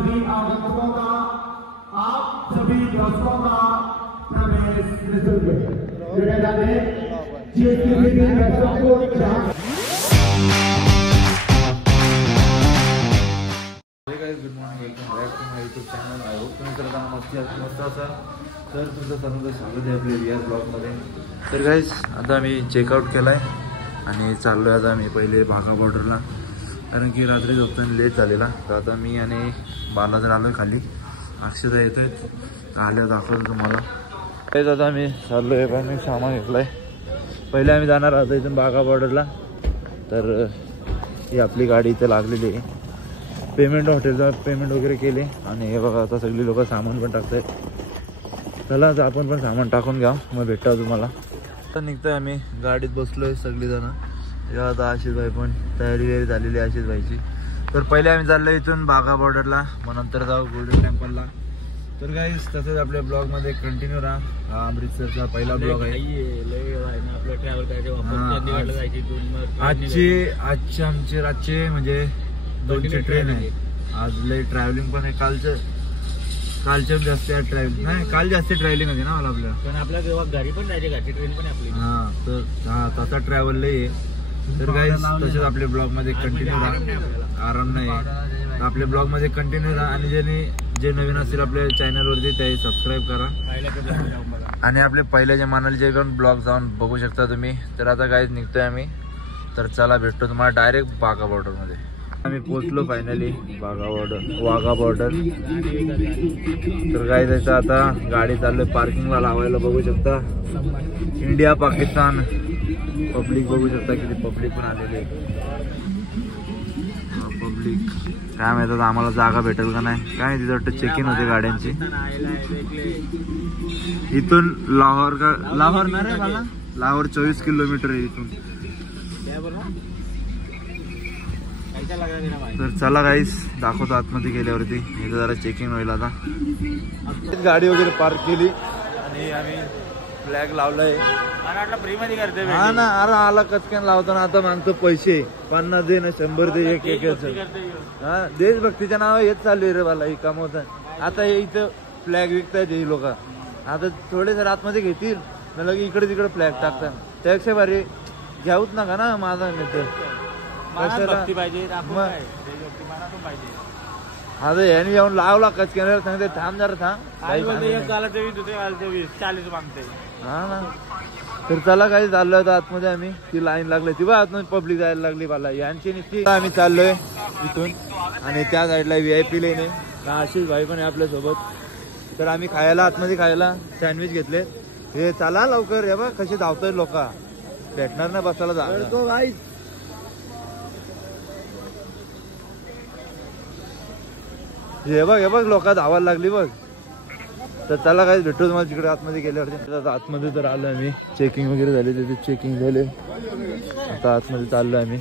सभी आगंतुकों का, आप सभी दर्शकों का प्रवेश निःशुल्क है। Good morning, welcome back to my YouTube channel. I hope तुम्ही सर्वांना मस्त असाल। तर तुमचं सर्वांचं स्वागत आहे आपल्या रियाज ब्लॉगमध्ये। तर गाईज आता आम्ही चेकआउट केला आहे आणि चाललो आहे आता आम्ही पहिले भागा बॉर्डरला, कारण की रात्री झोपताना लेट झालेला। तर आता मी आणि बाला जर आलो खाली, अक्षता येतोय, आल्या दाखवतो तुम्हाला। तेच आता आम्ही चाललो आहे, पण मी सामान घेतलं आहे। पहिले आम्ही जाणार आहोत इथून बागा बॉर्डरला। तर ही आपली गाडी इथे लागलेली आहे। पेमेंट हॉटेलचा पेमेंट वगैरे केले आणि हे बघा आता सगळी लोक सामान पण टाकत आहेत। चला आता आपण पण सामान टाकून घ्या, मग भेटता तुम्हाला। आता निघतोय आम्ही, गाडीत बसलोय सगळीजण। आता आशिष भाई पण तयारी झालेली आहे आशिष भाईची। तर पहिले आम्ही चाललो इथून बागा बॉर्डरला, मग नंतर जाऊ गोल्डन टेम्पलला। तर गाईस तसंच आपल्या ब्लॉगमध्ये कंटिन्यू राहा। हा अमृतसरचा पहिला ब्लॉग आहे। आजचे आमचे रातचे म्हणजे 2ची ट्रेन आहे। आज लय ट्रॅव्हलिंग पण आहे। कालच्या जास्त ट्रॅव्हलिंग नाही, काल जास्त ट्रॅव्हलिंग होती ना मला आपल्या, पण आपल्या तेव्हा घरी पण जायची, घरची ट्रेन पण आपली। तर तसा ट्रॅव्हल लय आहे। तर गाईस तसेच आपल्या ब्लॉग मध्ये कंटिन्यू राहा, आराम नाही। आपल्या ब्लॉग मध्ये कंटिन्यू राहा आणि जे नवीन असतील आपल्या चॅनलवरती ते सबस्क्राईब करा आणि आपले पहिले जे मनालीचे पण ब्लॉग जाऊन बघू शकता तुम्ही। तर आता गाईज निघतोय आम्ही, तर चला भेटतो तुम्हाला डायरेक्ट बागा बॉर्डर मध्ये। आम्ही पोहोचलो फायनली वाघा बॉर्डर। तर काय जायचं आता, गाडी चाललोय पार्किंगला लावायला। बघू शकता इंडिया पाकिस्तान पब्लिक, बघू शकता किती पब्लिक पण आलेले। पब्लिक काय माहिती आता आम्हाला जागा भेटेल का नाही, काय तिथं वाटतं चेक इन होते गाड्यांची। इथून लाहोर ना रे मला, लाहोर 24 किलोमीटर आहे इथून। तर चला गाईस दाखवतो आतमध्ये गेल्यावरती। इथं जरा चेकिंग होईल आता। गाडी वगैरे पार्क केली आणि आम्ही फ्लॅग लावलाय। फ्री मध्ये करते हा ना, अरे आला कचक्यान लावताना आता मागतो पैसे 50 दे ना 100 दे, एक हा देशभक्तीच्या नाव हेच चालू आहे रे मला, हे कमवतात। आता हे इथं फ्लॅग विकतायत हे लोक, आता थोडे जर आतमध्ये घेतील ना लगे इकडे तिकडे फ्लॅग टाकतात। त्यापेक्षा भारी घ्याऊच नका ना माझा मित्र। आता याने येऊन लावला कचक्यावर, सांगते थांब जरा थांब। हा ना, तर चला काही चाललोय आता आतमध्ये आम्ही। ती लाईन लागली ती बा आतमध्ये पब्लिक जायला लागली मला यांची निघती। आम्ही चाललोय इथून आणि त्या साईडला VIP लेन आहे, आशिष भाई पण आहे आपल्या सोबत। तर आम्ही खायला आतमध्ये खायला सँडविच घेतले। हे चला लवकर, हे बघ कसे धावतोय लोक, भेटणार ना बसायला जा। हे बघ लोक धावायला लागली बघ। तर चला काय भेटतो तुम्हाला तिकडे आतमध्ये गेल्यावरती। आतमध्ये तर आलो आम्ही, चेकिंग वगैरे झाली, तिथे चेकिंग झाले। आता आतमध्ये चाललो आम्ही।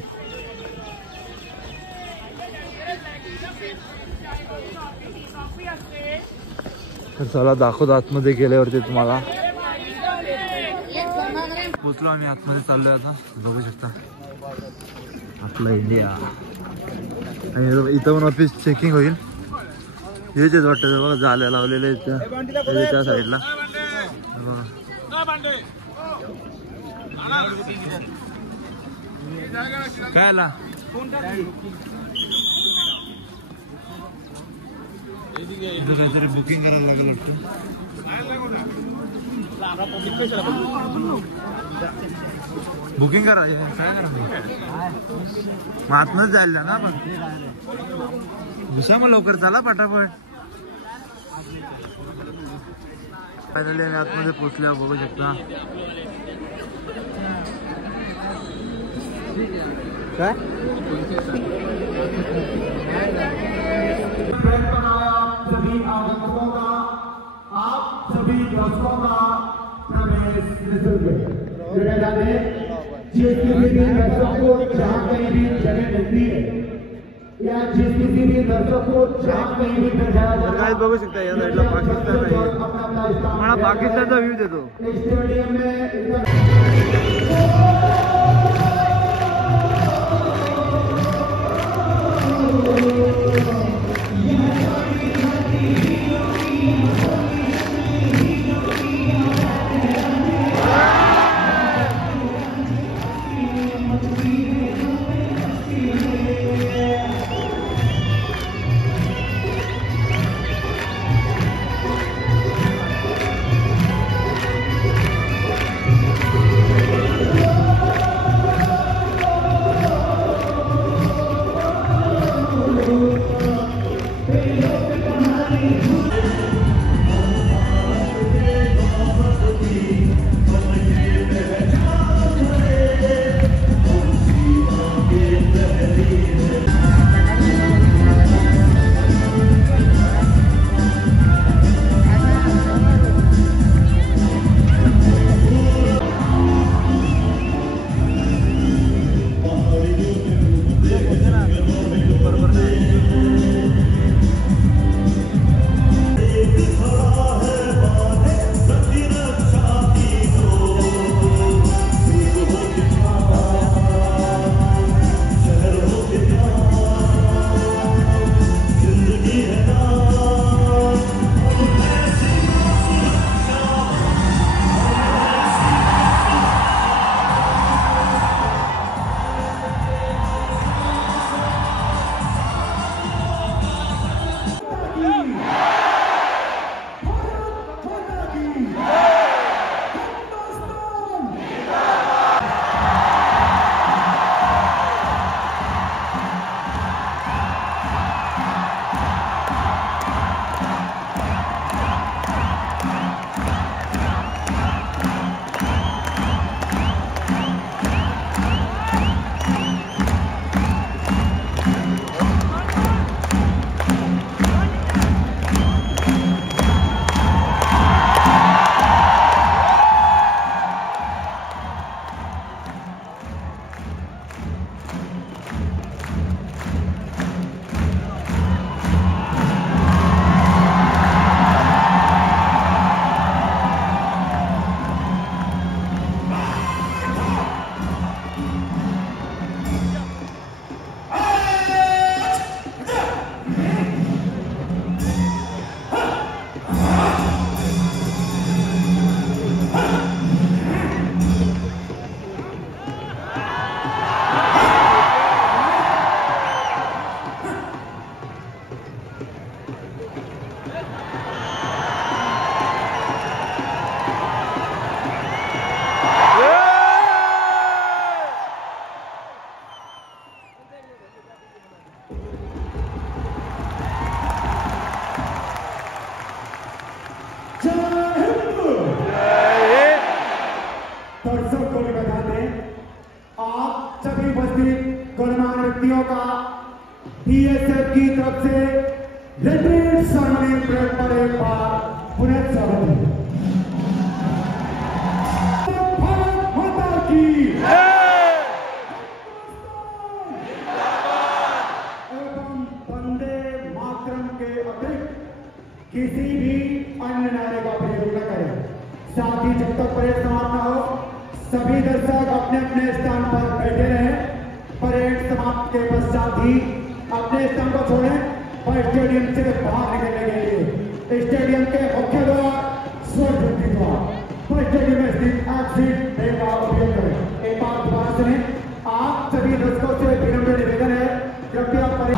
तर चला दाखवतो आतमध्ये गेल्यावरती तुम्हाला। पोचलो आम्ही आतमध्ये, चाललोय आता। बघू शकता आपला इंडिया। इथं पण ऑफिस चेकिंग होईल, हेच वाटतं बघा जाल्या लावलेले त्या साईडला। काय आला इथं काहीतरी बुकिंग करायला लागलं वाटतं। बुकिंग करा, काय करा मग आतमध्येच जायला ना आपण। घुसा मग लवकर, चला पटापट। फायनली आम्ही आतमध्ये पोचल्या, बघू शकता। काय सभी आगंतुकों का, आप सभी दर्शकों का प्रवेश निःशुल्क है। जिस किसी भी दर्शक को जहाँ कहीं भी जगह मिलती है या जिस किसी भी दर्शक को जहाँ कहीं भी बैठाया जाता है, बघू शकता या साईडला पाकिस्तान आहे। मला पाकिस्तानचा व्ह्यू देतो। स्टेडियम में व्यक्तियों का बीएसएफ की तरफ से रिट्रीट सर्वनिंग परेड पर एक बार पुनः स्वागत है। भारत माता की एवं वंदे मातरम के अतिरिक्त किसी भी अन्य नारे का प्रयोग न करें। साथ ही जब तक परेड समाप्त न हो सभी दर्शक अपने अपने स्थान पर बैठे रहें। परेड समाप्त के पश्चात ही अपने स्थान को छोड़ें और स्टेडियम से बाहर निकलने के लिए स्टेडियम के मुख्य द्वार स्वर्ण द्वार पर स्टेडियम में स्थित एग्जिट वे का उपयोग करें। एक बार दोबारा सुने, आप सभी दर्शकों से विनम्र निवेदन है कृपया परेड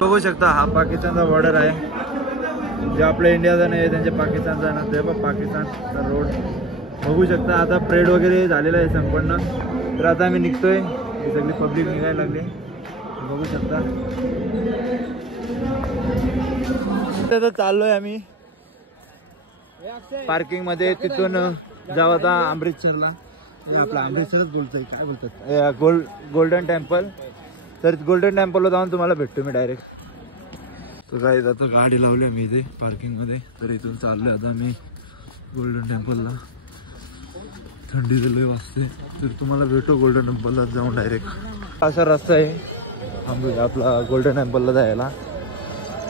बघू शकता हा पाकिस्तानचा बॉर्डर आहे, जे आपल्या इंडियाचा नाही त्यांच्या पाकिस्तानचा ना, ते बघ पाकिस्तानचा रोड बघू शकता. आता परेड वगैरे झालेलं आहे संपन्न, तर आता आम्ही निघतोय. ही सगळी पब्लिक निघायला लागली बघू शकता. तर चाललोय आम्ही पार्किंग मध्ये, तिथून जाऊ आता अमृतसरला. आपला अमृतसरच बोलतोय, काय बोलतात, गोल्डन टेम्पल. तर गोल्डन टेम्पलला जाऊन तुम्हाला भेटतो मी डायरेक्ट. तर जायचं आता गाडी लावली मी इथे पार्किंगमध्ये, तर इथून चाललोय आता मी गोल्डन टेम्पलला. थंडी दिली वाजते, तर तुम्हाला भेटू गोल्डन टेम्पलला जाऊन डायरेक्ट. असा रस्ता आहे आपला गोल्डन टेम्पलला जायला.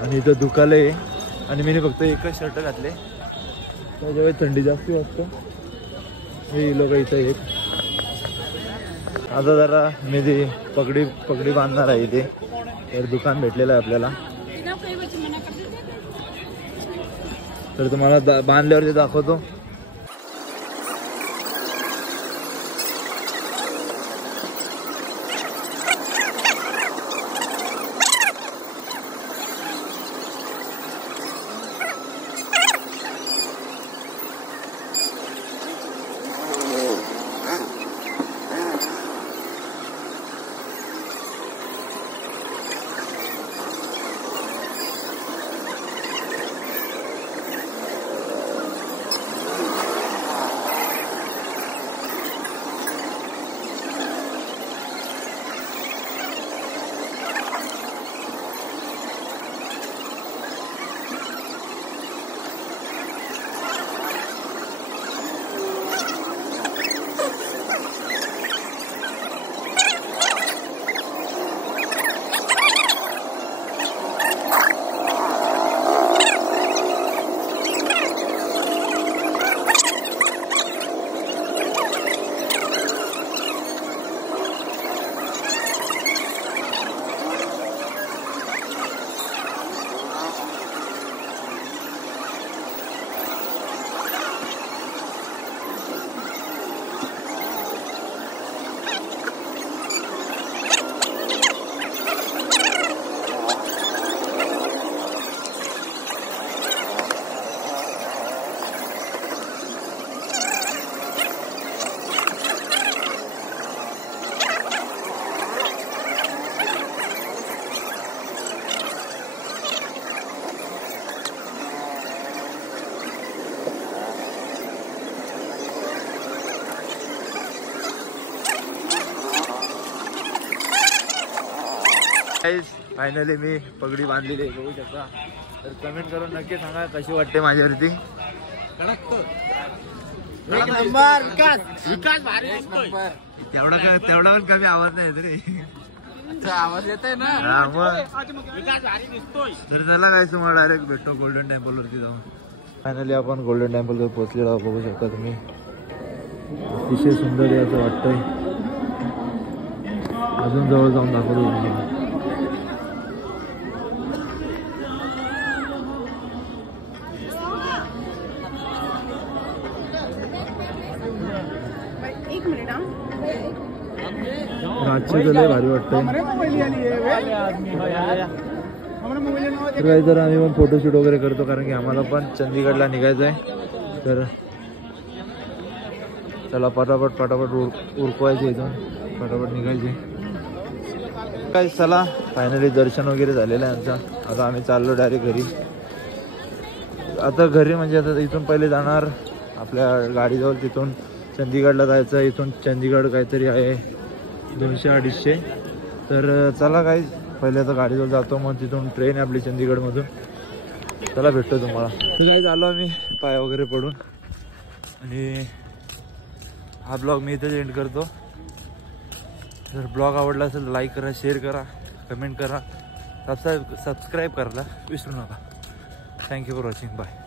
आणि इथं दुकान आहे, आणि मी फक्त एकच शर्ट घातले, त्याच्यामुळे थंडी जास्त वाजतो. हे लोक इथं एक आता जरा मी ती पगडी बांधणार आहे इथे. तर दुकान भेटलेलं आहे आपल्याला, तर तुम्हाला बांधल्यावर ते दाखवतो. फायनली मी पगडी बांधलेली आहे, बघू शकता. तर कमेंट करून नक्की सांगा कशी वाटते माझ्यावरती. तेवढा पण कमी आवाज नाही तरी आवाज येत आहे ना. हा मग. विकास भारी दिसतोय. तर चला काय तुम्हाला डायरेक्ट भेटतो गोल्डन टेम्पल वरती जाऊन. फायनली आपण गोल्डन टेम्पल वर पोहोचलेलो आहोत, बघू शकता तुम्ही. अतिशय सुंदर आहे असं वाटतंय. अजून जवळ जाऊन दाखवतो तुम्हाला. एक मिनिट रातची लय भारी वाटतंय. तर काही जर आम्ही पण फोटोशूट वगैरे करतो, कारण की आम्हाला पण चंदीगडला निघायचं आहे. तर चला पटापट उरकवायचे इथून, पटापट निघायचे. काय चला फायनली दर्शन वगैरे झालेलं आहे आमचं. आता आम्ही चाललो डायरेक्ट घरी. आता घरी म्हणजे आता इथून पहिले जाणार आपल्या गाडीजवळ, तिथून चंदीगडला जायचं. इथून चंदीगड काहीतरी आहे 200-250. तर चला काही पहिले आता गाडीजवळ जातो, मग तिथून ट्रेन आहे आपली चंदीगडमधून. चला भेटतो तुम्हाला. तर काही आलो आम्ही पाय वगैरे पडून. आणि हा ब्लॉग मी इथेच एंड करतो. जर ब्लॉग आवडला असेल तर लाईक करा, शेअर करा, कमेंट करा, सबस्क्राईब करायला विसरू नका. Thank you for watching. बाय.